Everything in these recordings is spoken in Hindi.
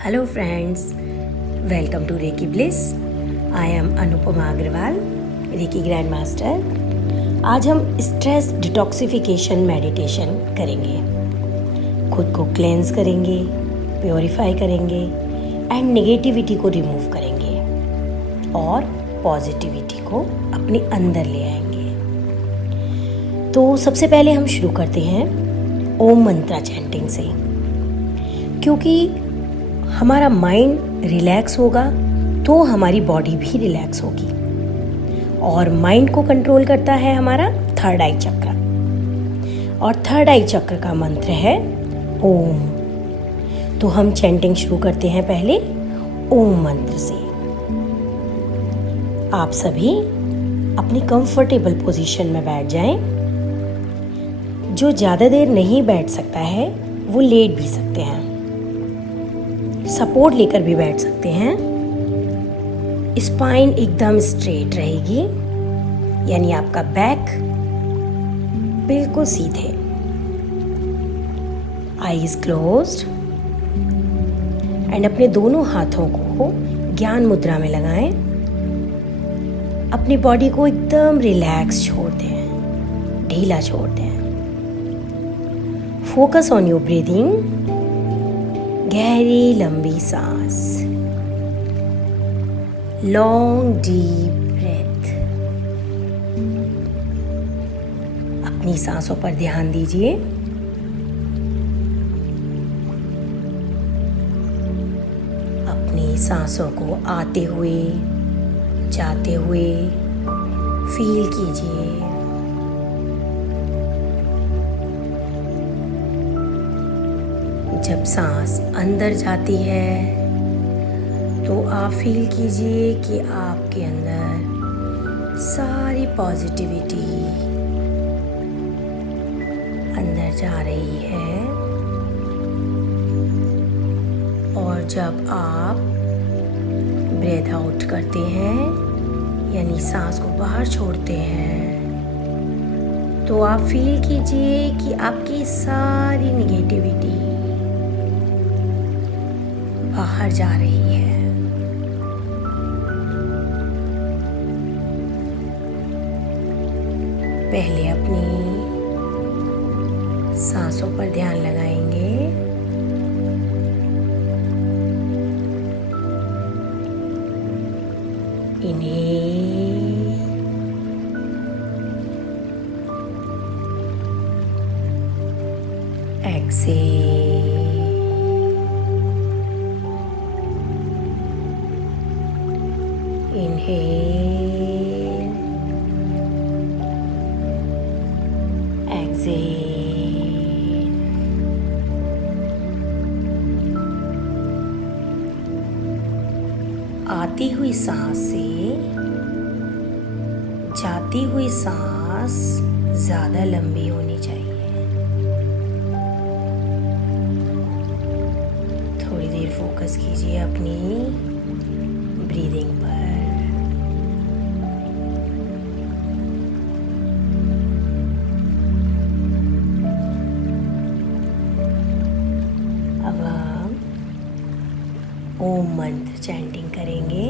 Hello friends, welcome to Reiki Bliss. I am Anupama Agrawal, Reiki Grand Master. आज हम स्ट्रेस डिटॉक्सिफिकेशन मेडिटेशन करेंगे। खुद को क्लेंस करेंगे, प्योरीफाई करेंगे एंड नेगेटिविटी को रिमूव करेंगे और पॉजिटिविटी को अपने अंदर ले आएंगे। तो सबसे पहले हम शुरू करते हैं ओम मंत्रा चैंटिंग से, क्योंकि हमारा माइंड रिलैक्स होगा तो हमारी बॉडी भी रिलैक्स होगी। और माइंड को कंट्रोल करता है हमारा थर्ड आई चक्र, और थर्ड आई चक्र का मंत्र है ओम। तो हम चैंटिंग शुरू करते हैं पहले ओम मंत्र से। आप सभी अपनी कंफर्टेबल पोजीशन में बैठ जाएं। जो ज़्यादा देर नहीं बैठ सकता है वो लेट भी सकते हैं, सपोर्ट लेकर भी बैठ सकते हैं। स्पाइन एकदम स्ट्रेट रहेगी, यानी आपका बैक बिल्कुल सीधे। आईज क्लोज्ड एंड अपने दोनों हाथों को ज्ञान मुद्रा में लगाएं। अपनी बॉडी को एकदम रिलैक्स छोड़ दें, ढीला छोड़ दें। Focus on your breathing. गहरी लंबी सांस, लॉन्ग डीप ब्रेथ। अपनी सांसों पर ध्यान दीजिए। अपनी सांसों को आते हुए जाते हुए फील कीजिए। जब सांस अंदर जाती है तो आप फील कीजिए कि आपके अंदर सारी पॉजिटिविटी अंदर जा रही है। और जब आप ब्रेथ आउट करते हैं, यानी सांस को बाहर छोड़ते हैं, तो आप फील कीजिए कि आपकी सारी नेगेटिविटी बाहर जा रही है। पहले अपनी सांसों पर ध्यान लगाएंगे। Inhale, exhale, inhale, exhale। आती हुई सांस से जाती हुई सांस ज़्यादा लंबी होनी चाहिए। थोड़ी देर फोकस कीजिए अपनी ब्रीदिंग पर। अब हम ओम मंत्र चैंटिंग करेंगे।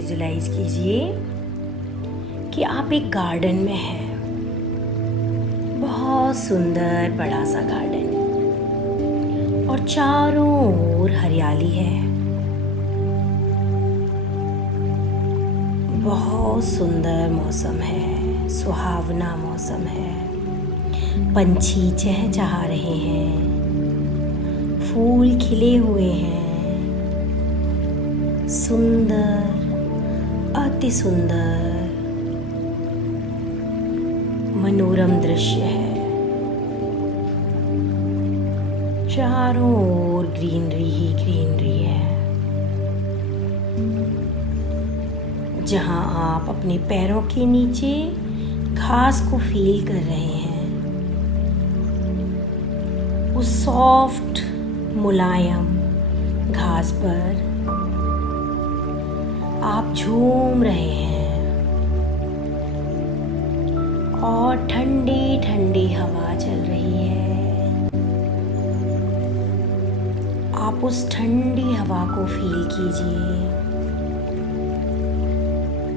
विजुलाइज कीजिए कि आप एक गार्डन में हैं। बहुत सुंदर बड़ा सा गार्डन और चारों ओर हरियाली है। बहुत सुंदर मौसम है, सुहावना मौसम है। पंछी चहचहा रहे हैं, फूल खिले हुए हैं। सुंदर, अति सुंदर, मनोरम दृश्य है। चारों ओर ग्रीनरी ही ग्रीनरी है। जहां आप अपने पैरों के नीचे घास को फील कर रहे हैं, उस सॉफ्ट मुलायम घास पर आप झूम रहे हैं और ठंडी ठंडी हवा चल रही है। आप उस ठंडी हवा को फील कीजिए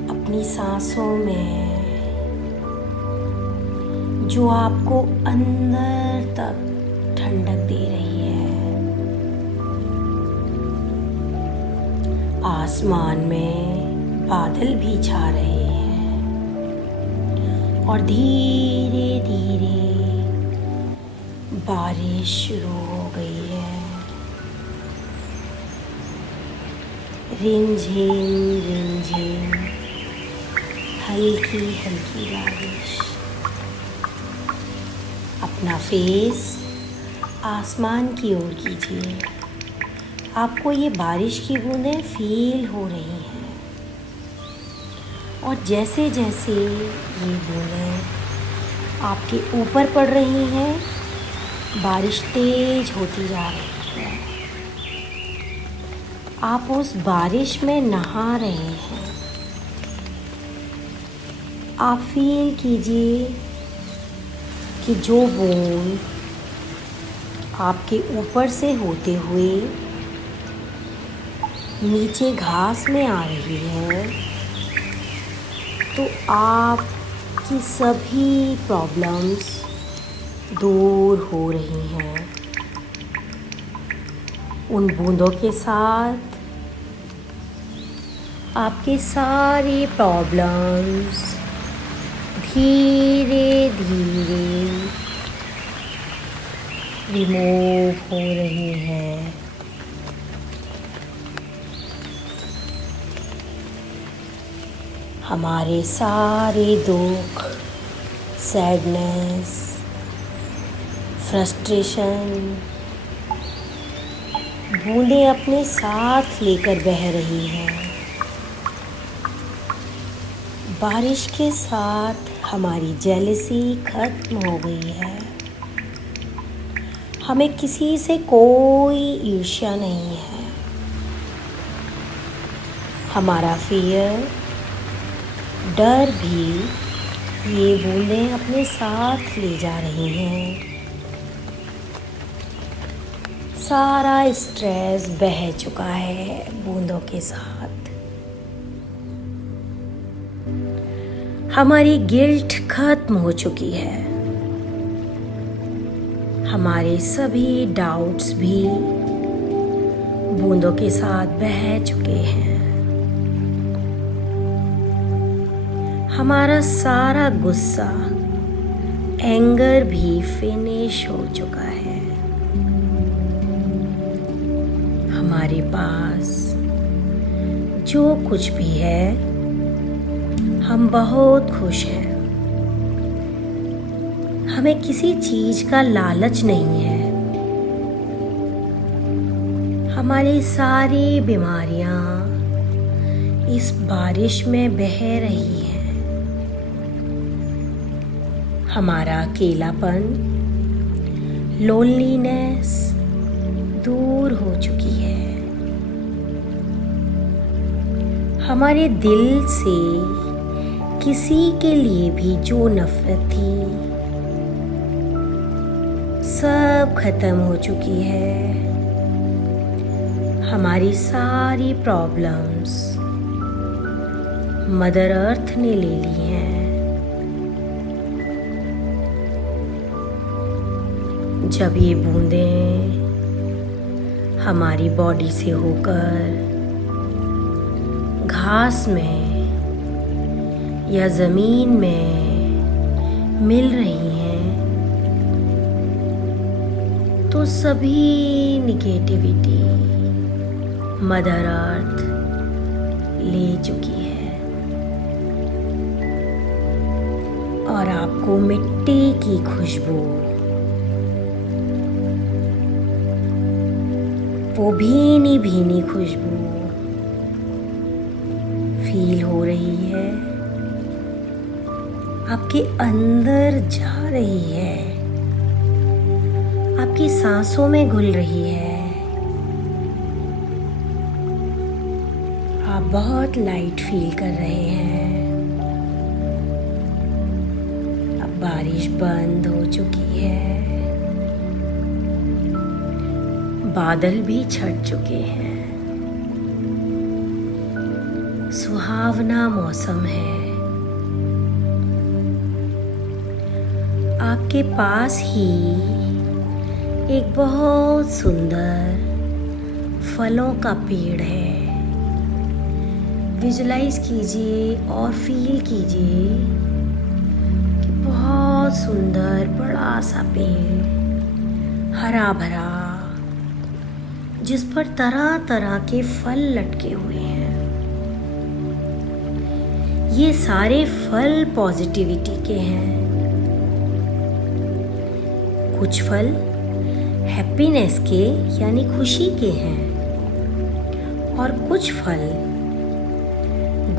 अपनी सांसों में, जो आपको अंदर तक ठंडक दे रही है। आसमान में बादल भी छा रहे हैं और धीरे धीरे बारिश शुरू हो गई है। रिमझिम रिमझिम हल्की हल्की बारिश। अपना फेस आसमान की ओर कीजिए। आपको ये बारिश की बूंदें फील हो रही हैं और जैसे जैसे ये बूंदें आपके ऊपर पड़ रही हैं, बारिश तेज होती जा रही है। आप उस बारिश में नहा रहे हैं। आप फील कीजिए कि जो बूंद आपके ऊपर से होते हुए नीचे घास में आ रही है, तो आपकी सभी प्रॉब्लम्स दूर हो रही हैं। उन बूंदों के साथ आपके सारे प्रॉब्लम्स धीरे धीरे रिमूव हो रही हैं। हमारे सारे दुख, सैडनेस, फ्रस्ट्रेशन बूंदें अपने साथ लेकर बह रही हैं। बारिश के साथ हमारी जेलसी खत्म हो गई है। हमें किसी से कोई ईर्ष्या नहीं है। हमारा फियर, डर भी ये बूंदें अपने साथ ले जा रही हैं। सारा स्ट्रेस बह चुका है बूंदों के साथ। हमारी गिल्ट खत्म हो चुकी है। हमारे सभी डाउट्स भी बूंदों के साथ बह चुके हैं। हमारा सारा गुस्सा, एंगर भी फिनिश हो चुका है। हमारे पास जो कुछ भी है, हम बहुत खुश हैं। हमें किसी चीज का लालच नहीं है। हमारी सारी बीमारियां इस बारिश में बह रही हैं। हमारा अकेलापन, लोनलीनेस दूर हो चुकी है। हमारे दिल से किसी के लिए भी जो नफरत थी, सब खत्म हो चुकी है। हमारी सारी प्रॉब्लम्स मदर अर्थ ने ले ली हैं। जब ये बूंदें हमारी बॉडी से होकर घास में या ज़मीन में मिल रही हैं, तो सभी निगेटिविटी मदर अर्थ ले चुकी है और आपको मिट्टी की खुशबू, वो भीनी भीनी खुशबू फील हो रही है, आपके अंदर जा रही है, आपकी सांसों में घुल रही है। आप बहुत लाइट फील कर रहे हैं। अब बारिश बंद हो चुकी है, बादल भी छट चुके हैं, सुहावना मौसम है। आपके पास ही एक बहुत सुंदर फलों का पेड़ है। विजुलाइज कीजिए और फील कीजिए कि बहुत सुंदर बड़ा सा पेड़, हरा भरा, जिस पर तरह तरह के फल लटके हुए हैं। ये सारे फल पॉजिटिविटी के हैं। कुछ फल हैप्पीनेस के यानी खुशी के हैं और कुछ फल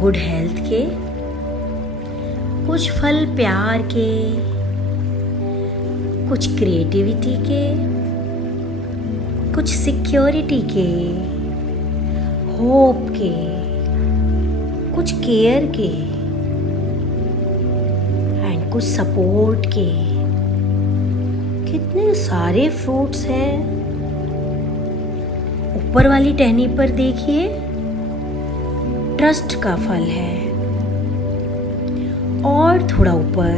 गुड हेल्थ के, कुछ फल प्यार के, कुछ क्रिएटिविटी के, कुछ सिक्योरिटी के, होप के, कुछ केयर के एंड कुछ सपोर्ट के। कितने सारे फ्रूट्स हैं। ऊपर वाली टहनी पर देखिए, ट्रस्ट का फल है और थोड़ा ऊपर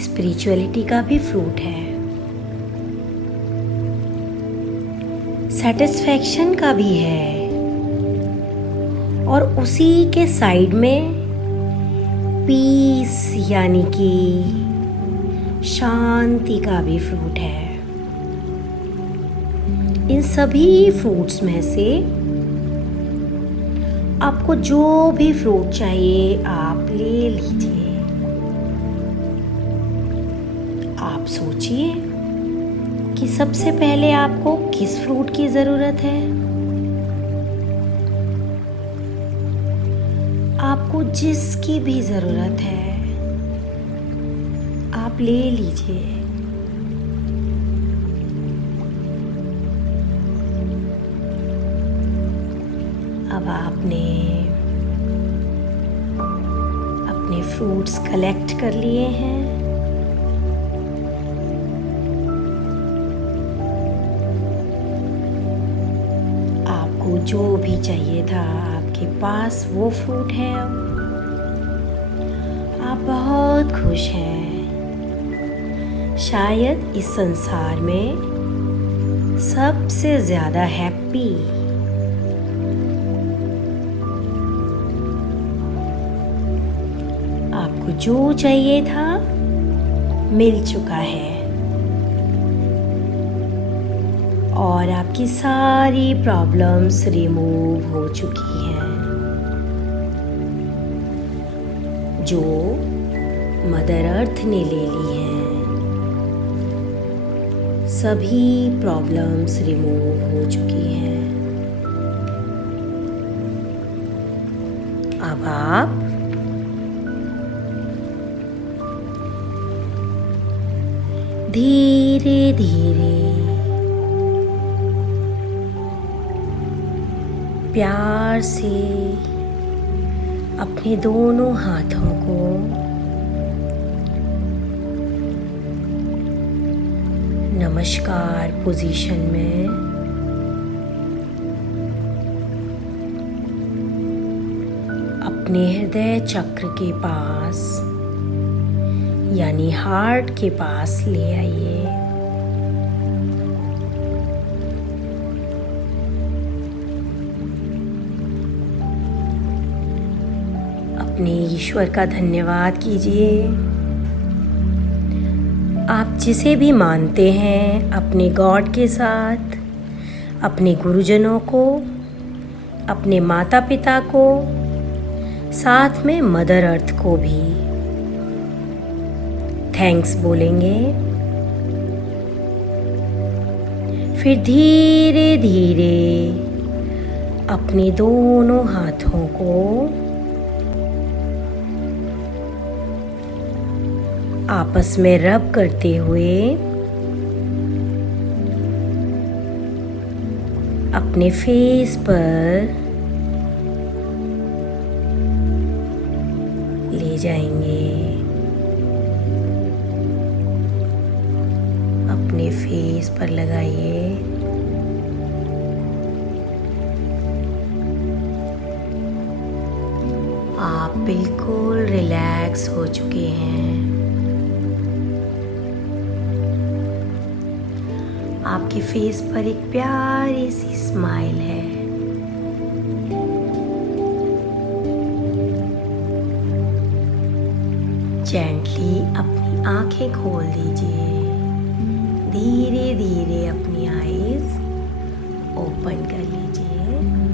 स्पिरिचुअलिटी का भी फ्रूट है, सेटिस्फैक्शन का भी है और उसी के साइड में पीस यानी कि शांति का भी फ्रूट है। इन सभी फ्रूट्स में से आपको जो भी फ्रूट चाहिए आप ले लीजिए। आप सोचिए कि सबसे पहले आपको किस फ्रूट की ज़रूरत है। आपको जिसकी भी ज़रूरत है आप ले लीजिए। अब आपने अपने फ्रूट्स कलेक्ट कर लिए हैं। आपको जो भी चाहिए था आपके पास वो फ्रूट है। आप बहुत खुश हैं। शायद इस संसार में सबसे ज़्यादा हैप्पी आपको जो चाहिए था मिल चुका है और आपकी सारी प्रॉब्लम्स रिमूव हो चुकी हैं। जो मदर अर्थ ने ले ली हैं, सभी प्रॉब्लम्स रिमूव हो चुकी हैं। अब आप धीरे धीरे प्यार से अपने दोनों हाथों को नमस्कार पोजीशन में अपने हृदय चक्र के पास यानी हार्ट के पास ले आइए। अपने ईश्वर का धन्यवाद कीजिए। आप जिसे भी मानते हैं, अपने गॉड के साथ, अपने गुरुजनों को, अपने माता पिता को, साथ में मदर अर्थ को भी थैंक्स बोलेंगे। फिर धीरे धीरे अपने दोनों हाथों को आपस में रब करते हुए अपने फेस पर ले जाएंगे। अपने फेस पर लगाइए। आप बिल्कुल रिलैक्स हो चुके हैं। आपके फेस पर एक प्यारी सी स्माइल है। जेंटली अपनी आंखें खोल दीजिए। धीरे धीरे अपनी आईज ओपन कर लीजिए।